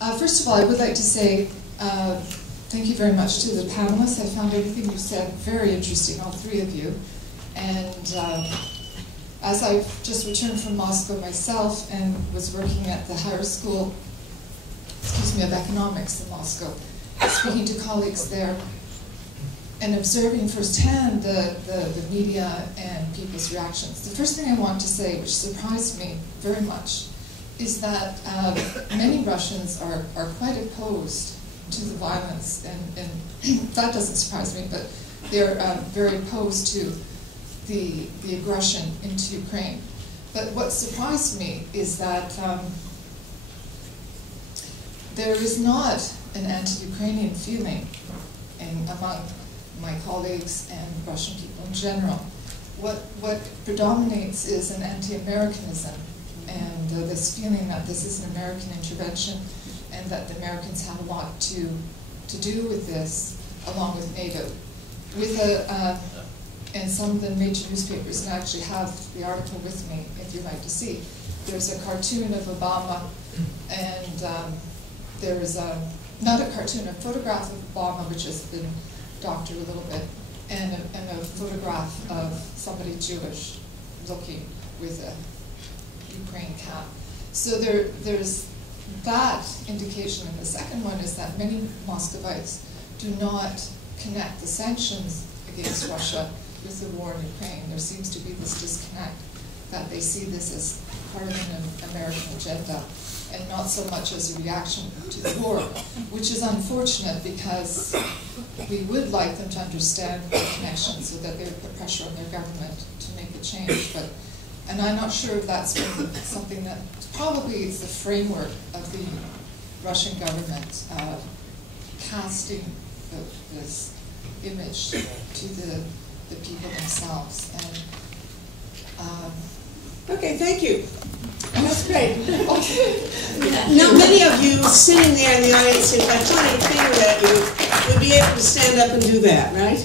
First of all, I would like to say thank you very much to the panelists. I found everything you said very interesting, all three of you. And as I've just returned from Moscow myself and was working at the higher school, of economics in Moscow, speaking to colleagues there, and observing firsthand the media and people's reactions. The first thing I want to say, which surprised me very much, is that many Russians are quite opposed to the violence, and that doesn't surprise me, but they're very opposed to the aggression into Ukraine. But what surprised me is that there is not an anti-Ukrainian feeling among my colleagues and Russian people in general. What predominates is an anti-Americanism and this feeling that this is an American intervention and that the Americans have a lot to do with this, along with NATO. And some of the major newspapers, and I actually have the article with me if you'd like to see. There's a cartoon of Obama, and there is not a cartoon, a photograph of Obama, which has been doctored a little bit, and a photograph of somebody Jewish looking with a Ukraine cap. So there's that indication, and the second one is that many Muscovites do not connect the sanctions against Russia with the war in Ukraine. There seems to be this disconnect, that they see this as part of an American agenda and not so much as a reaction to the war, which is unfortunate because we would like them to understand the connection so that they would put pressure on their government to make a change. And I'm not sure if that's something that probably is the framework of the Russian government casting this image to the people themselves. And okay, thank you. That's great. Okay. Now, many of you sitting there in the audience, if I pointed a finger at you, would be able to stand up and do that, right?